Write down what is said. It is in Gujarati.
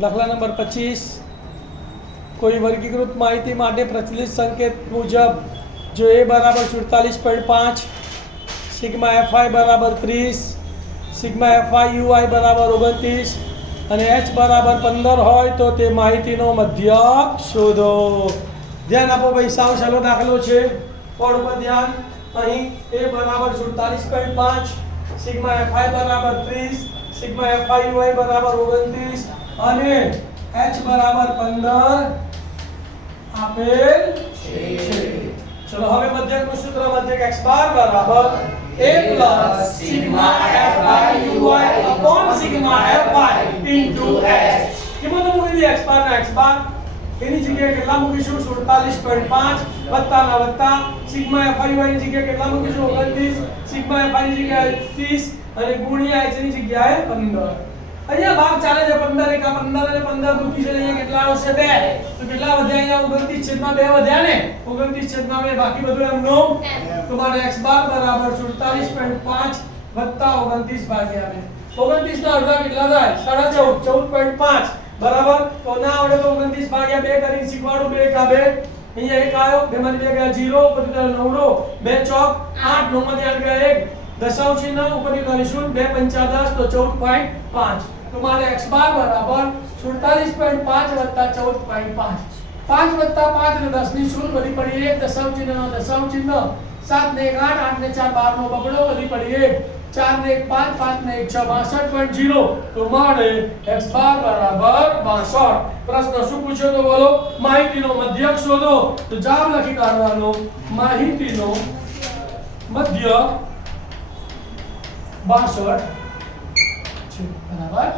દાખલા નંબર 25 કોઈ વર્ગીકૃત માહિતી માટે પ્રચલિત સંકેત મુજબ જો a બરાબર 47.5 સિગ્મા fi બરાબર 30 સિગ્મા fi ui બરાબર 29 અને h બરાબર 15 હોય તો તે માહિતીનો મધ્યક શોધો। ધ્યાન આપો ભાઈ, સાવ સહેલો દાખલો છે, બોર્ડ ઉપર ધ્યાન। અહીં a બરાબર 47.5 સિગ્મા fi બરાબર 30 સિગ્મા fi ui બરાબર 29 અને h બરાબર 15 આપેલ છે। ચલો હવે મધ્યકનું સૂત્ર, મધ્યક x બાર બરાબર a plus sigma fi ui upon sigma fi into h। કિંમતો મૂકી દી x બાર ના x બાર, એની જગ્યાએ કેટલા મૂકીશું 47.5 વત્તાના વત્તા સિગ્મા fi ui ની જગ્યાએ કેટલા મૂકીશું 29, સિગ્મા fi ની જગ્યાએ 30 અને ગુણ્યા h ની જગ્યાએ 15। અહીંયા ભાગ ચાલે છે 15 એકા 15 અને 15 દૂકી છે, અહીંયા કેટલા આવશે 2, તો કેટલા વધ્યા અહીંયા 29/2 વધ્યા ને, 29/2 બાકી બધું એમનો। તો મારે x બાર બરાબર 47.5 વત્તા 29 ભાગ્યા 2, 29 ના અડધા કેટલા થાય 14.5 બરાબર। તો ના આવડે તો 29 ભાગ્યા 2 કરીને શીખવાડું, 2 એકા 2 અહીંયા 1 આવ્યો, 2 માંથી 2 ગયા 0, ઉપર 9 2 ચોક 8, 9 માંથી 8 ગયા 1, દશાંશ ચિહ્ન ઉપરથી કરીશું 2 5 10 તો 14.5। तो मारे x बार बराबर 47.5 वत्ता 14.5, 5 वत्ता 5 એટલે 10 ની શૂન્ય વધી પડી 1, દશાંશ ચિહ્ન 7 ને 1 8, 8 ને 4 12 નો બગડો વધી પડી 1, 4 ને 1 5, 5 ને 1 6 62.0। તો મારે x બાર બરાબર 62। પ્રશ્ન શું પૂછ્યો તો બોલો, માહિતીનો મધ્યક શોધો। તો જવાબ લખી કાઢવાનો, માહિતીનો મધ્યક 62 છે, બરાબર।